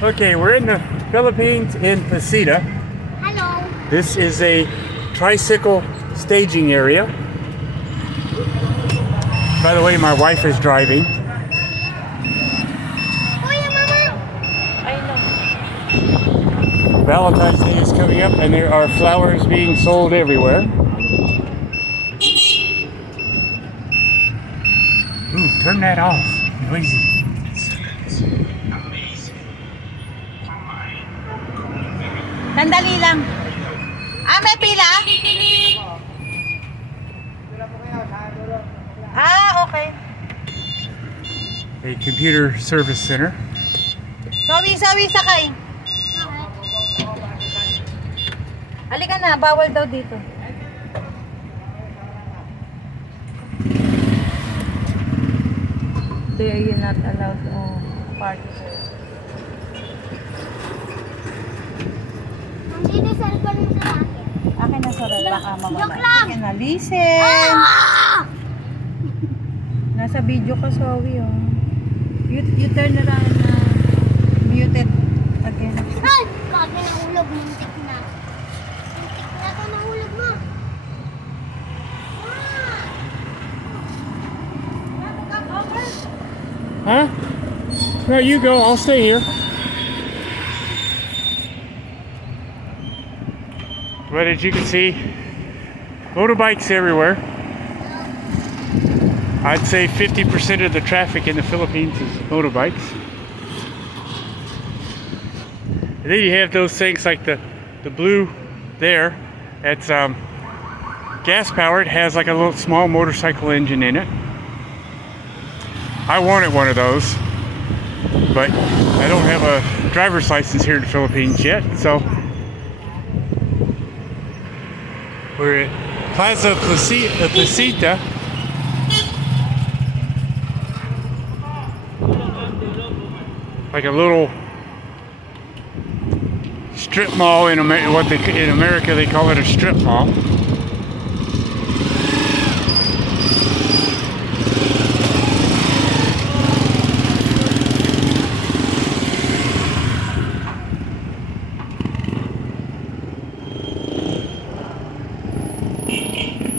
Okay, we're in the Philippines in Pasita. Hello. This is a tricycle staging area. By the way, my wife is driving. Kuya, Mama. I know. Valentine's Day is coming up and there are flowers being sold everywhere. Ooh, turn that off. Noisy. Sandali lang. May pila? Okay. A computer service center. Sawi sakay. Halika na, bawal daw dito. There you're not allowed to park. Hindi cellphone mo sa akin. Akin na sa red, baka mamaya. Joke lang. Sige na, listen. Nasa video ka, Sawi, oh. You turn around na muted again. Ay! Kage nahulog. Muntik na. Muntik na ito nahulog mo. Huh? No, you go. I'll stay here. But as you can see, motorbikes everywhere. I'd say 50% of the traffic in the Philippines is motorbikes. And then you have those things like the blue there. It's gas powered, has like a little small motorcycle engine in it. I wanted one of those, but I don't have a driver's license here in the Philippines yet, so we're at Plaza Pasita. Like a little strip mall in America they call it a strip mall.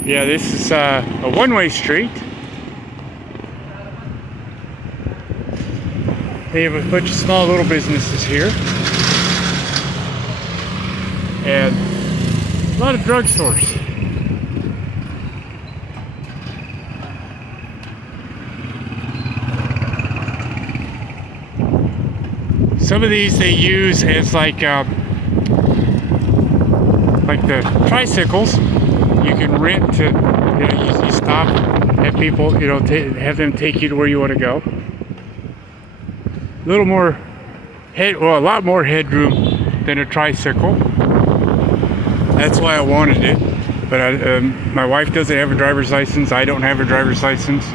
Yeah, this is a one-way street. They have a bunch of small little businesses here. And a lot of drugstores. Some of these they use as like the tricycles. You can rent to, you stop, have people, have them take you to where you want to go. A lot more headroom than a tricycle. That's why I wanted it. But my wife doesn't have a driver's license. I don't have a driver's license.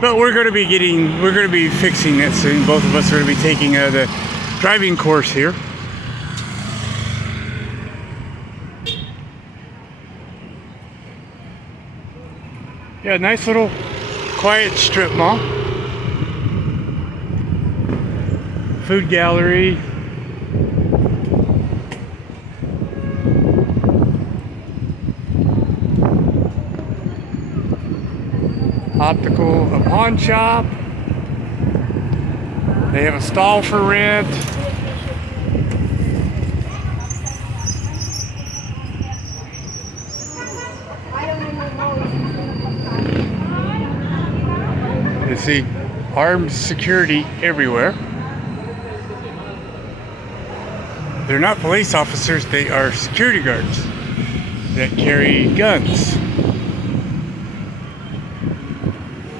But we're going to be fixing that soon. Both of us are going to be taking the driving course here. Yeah, nice little quiet strip mall. Food gallery. A pawn shop. They have a stall for rent. You see armed security everywhere. They're not police officers, they are security guards that carry guns.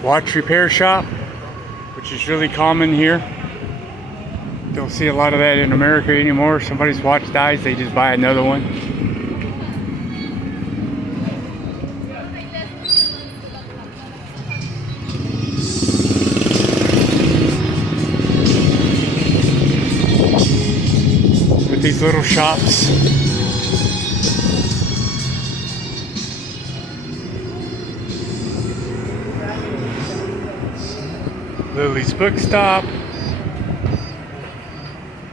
Watch repair shop, which is really common here. Don't see a lot of that in America anymore. Somebody's watch dies, they just buy another one. With these little shops. Lily's Book Stop.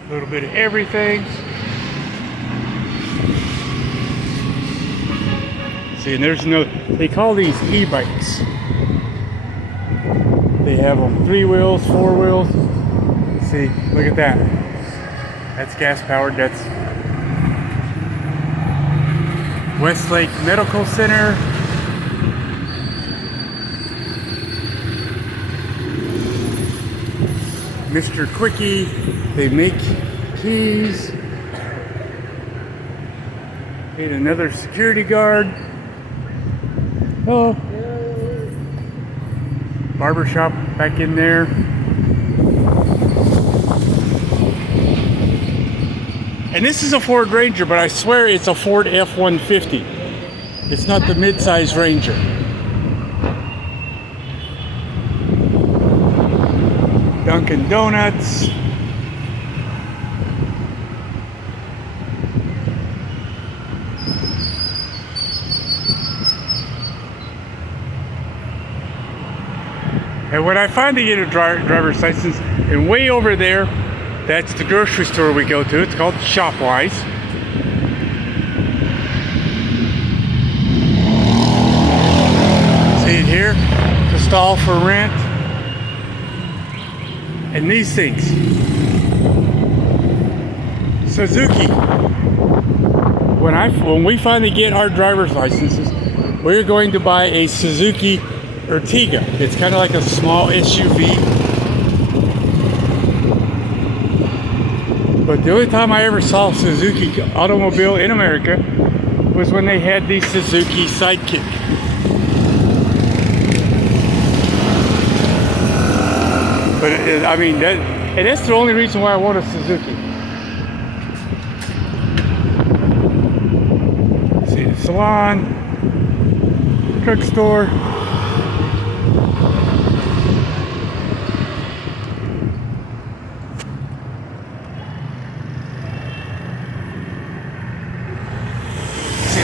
A little bit of everything. See, and there's no, they call these e-bikes. They have them 3 wheels, 4 wheels. See, look at that. That's gas powered. That's Westlake Medical Center. Mr. Quickie. They make keys. And another security guard. Oh. Barbershop back in there. And this is a Ford Ranger, but I swear it's a Ford F-150. It's not the mid-size Ranger. Dunkin' Donuts. And when I finally get a driver's license, and way over there, that's the grocery store we go to. It's called Shopwise. See it here? The stall for rent. And these things. Suzuki. When we finally get our driver's licenses, we're going to buy a Suzuki Ertiga. It's kind of like a small SUV. But the only time I ever saw a Suzuki automobile in America was when they had the Suzuki Sidekick. But I mean, that's the only reason why I want a Suzuki. See the salon, drugstore.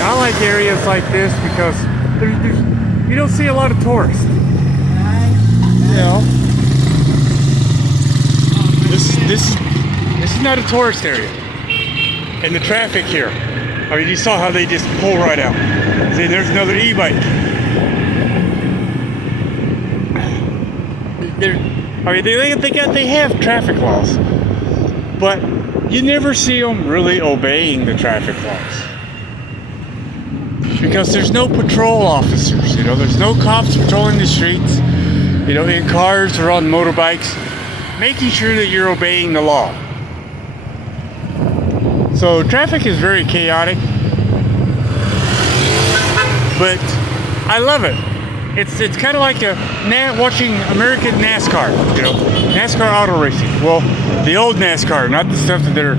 I like areas like this because you don't see a lot of tourists. You know, this is not a tourist area. And the traffic here, I mean, you saw how they just pull right out. See, there's another e-bike. I mean, they have traffic laws, but you never see them really obeying the traffic laws. Because there's no patrol officers, you know, there's no cops patrolling the streets, you know, in cars or on motorbikes, making sure that you're obeying the law. So traffic is very chaotic, but I love it. It's kind of like watching American NASCAR, you know, NASCAR auto racing. Well, the old NASCAR, not the stuff that they're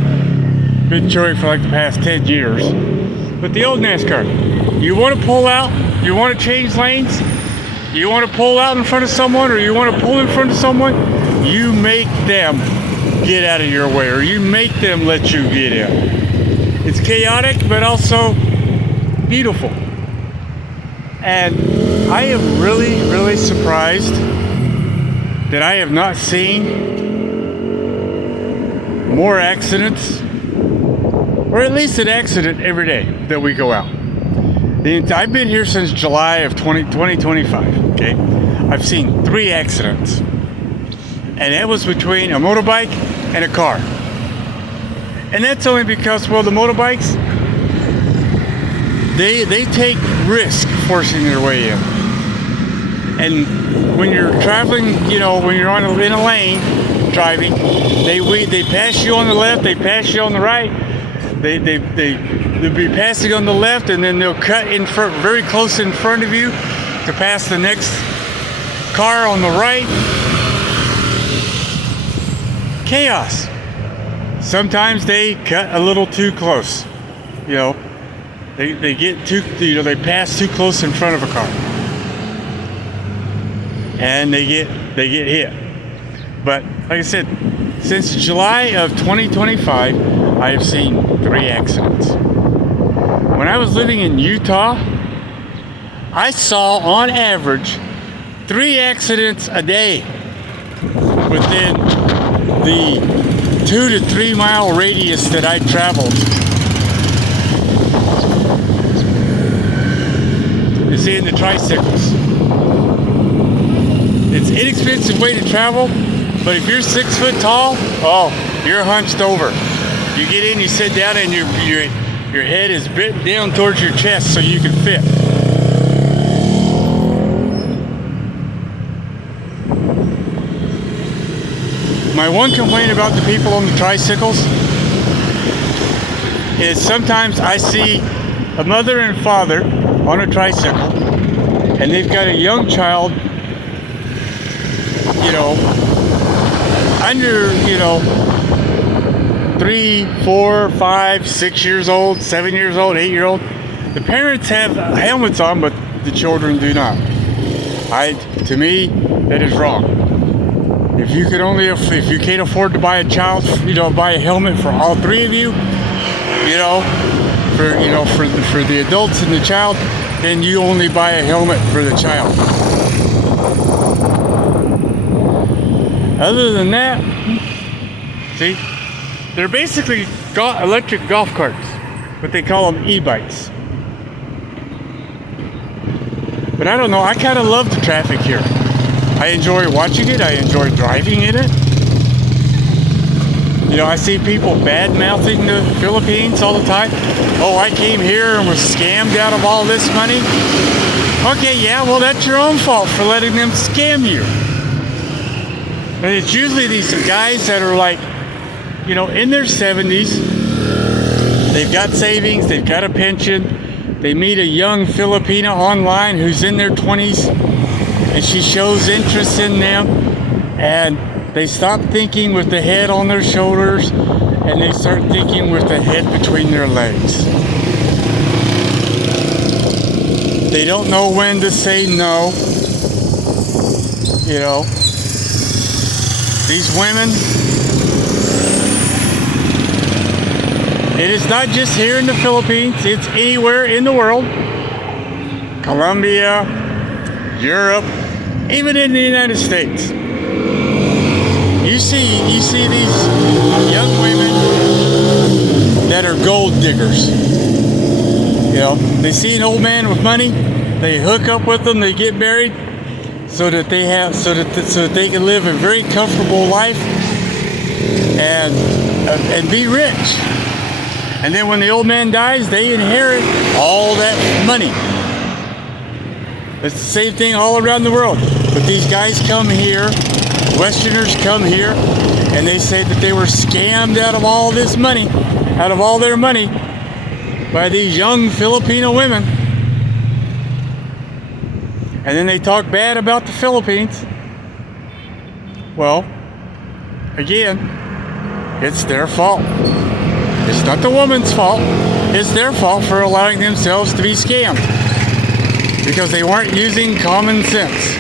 been showing for like the past 10 years. But the old NASCAR, you want to pull out, you want to change lanes, you want to pull out in front of someone, or you want to pull in front of someone, you make them get out of your way, or you make them let you get in. It's chaotic, but also beautiful. And I am really, really surprised that I have not seen more accidents, or at least an accident every day that we go out. I've been here since July of 2025, okay? I've seen 3 accidents. And that was between a motorbike and a car. And that's only because, well, the motorbikes, they take risk forcing their way in. And when you're traveling, you know, when you're in a lane driving, they pass you on the left, they pass you on the right. They'll be passing on the left, and then they'll cut in front, very close in front of you, to pass the next car on the right. Chaos. Sometimes they cut a little too close. You know, they get too, you know, they pass too close in front of a car, and they get hit. But like I said, since July of 2025, I have seen 3 accidents. When I was living in Utah, I saw on average 3 accidents a day within the 2 to 3 mile radius that I traveled. You see, in the tricycles. It's an inexpensive way to travel, but if you're 6 foot tall, oh, you're hunched over. You get in, you sit down, and your head is bent down towards your chest so you can fit. My one complaint about the people on the tricycles is sometimes I see a mother and father on a tricycle, and they've got a young child, under, 3, 4, 5, 6 years old, 7 years old, 8-year-old. The parents have helmets on, but the children do not. To me, that is wrong. If you can't afford to buy a child, buy a helmet for all 3 of you, for the adults and the child, then you only buy a helmet for the child. Other than that, see, they're basically electric golf carts, but they call them e-bikes. But I don't know, I kind of love the traffic here. I enjoy watching it. I enjoy driving in it. I see people bad-mouthing the Philippines all the time. Oh, I came here and was scammed out of all this money. Okay, yeah, well, that's your own fault for letting them scam you. And it's usually these guys that are like, in their 70s. They've got savings. They've got a pension. They meet a young Filipina online who's in their 20s. And she shows interest in them, and they stop thinking with the head on their shoulders, and they start thinking with the head between their legs. They don't know when to say no. These women, it is not just here in the Philippines, it's anywhere in the world. Colombia, Europe, even in the United States. You see these young women that are gold diggers. They see an old man with money, they hook up with them, they get married, so that they can live a very comfortable life and be rich. And then when the old man dies, they inherit all that money. It's the same thing all around the world. But these guys come here, Westerners come here, and they say that they were scammed out of all this money, out of all their money, by these young Filipino women. And then they talk bad about the Philippines. Well, again, it's their fault. It's not the woman's fault. It's their fault for allowing themselves to be scammed. Because they weren't using common sense.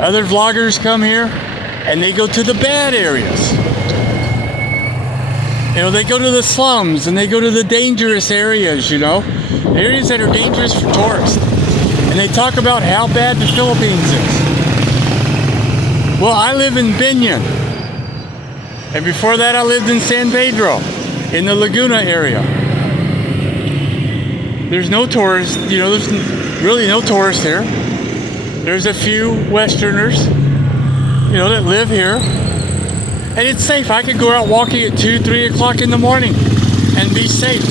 Other vloggers come here and they go to the bad areas. They go to the slums and they go to the dangerous areas, areas that are dangerous for tourists. And they talk about how bad the Philippines is. Well, I live in Binyan. And before that, I lived in San Pedro, in the Laguna area. There's no tourists, there's really no tourists here. There's a few Westerners, that live here. And it's safe. I could go out walking at 2, 3 o'clock in the morning and be safe.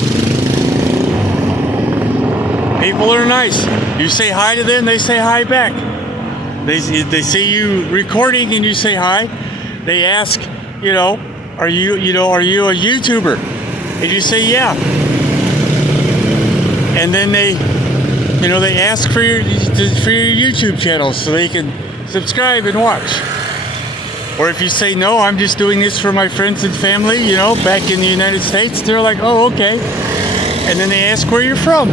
People are nice. You say hi to them, they say hi back. They see you recording and you say hi. They ask, are you a YouTuber? And you say, yeah. And then they ask for your YouTube channel so they can subscribe and watch. Or if you say, no, I'm just doing this for my friends and family, back in the United States, they're like, oh, okay. And then they ask where you're from.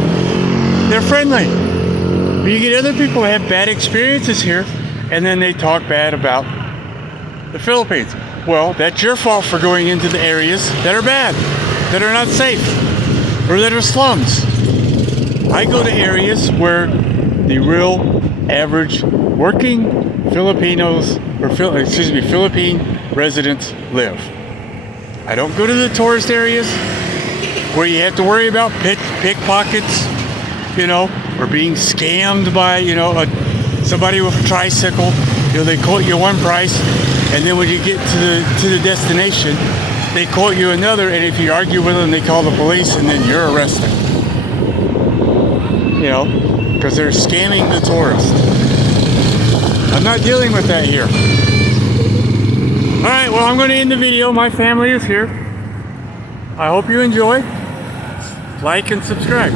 They're friendly. But you get other people who have bad experiences here, and then they talk bad about the Philippines. Well, that's your fault for going into the areas that are bad, that are not safe, or that are slums. I go to areas where the real average working Filipinos, or Philippine residents live. I don't go to the tourist areas where you have to worry about pickpockets, or being scammed by, somebody with a tricycle. They quote you one price, and then when you get to the destination, they quote you another, and if you argue with them, they call the police, and then you're arrested. Because they're scamming the tourist. I'm not dealing with that here. Alright, well, I'm going to end the video. My family is here. I hope you enjoy. Like and subscribe.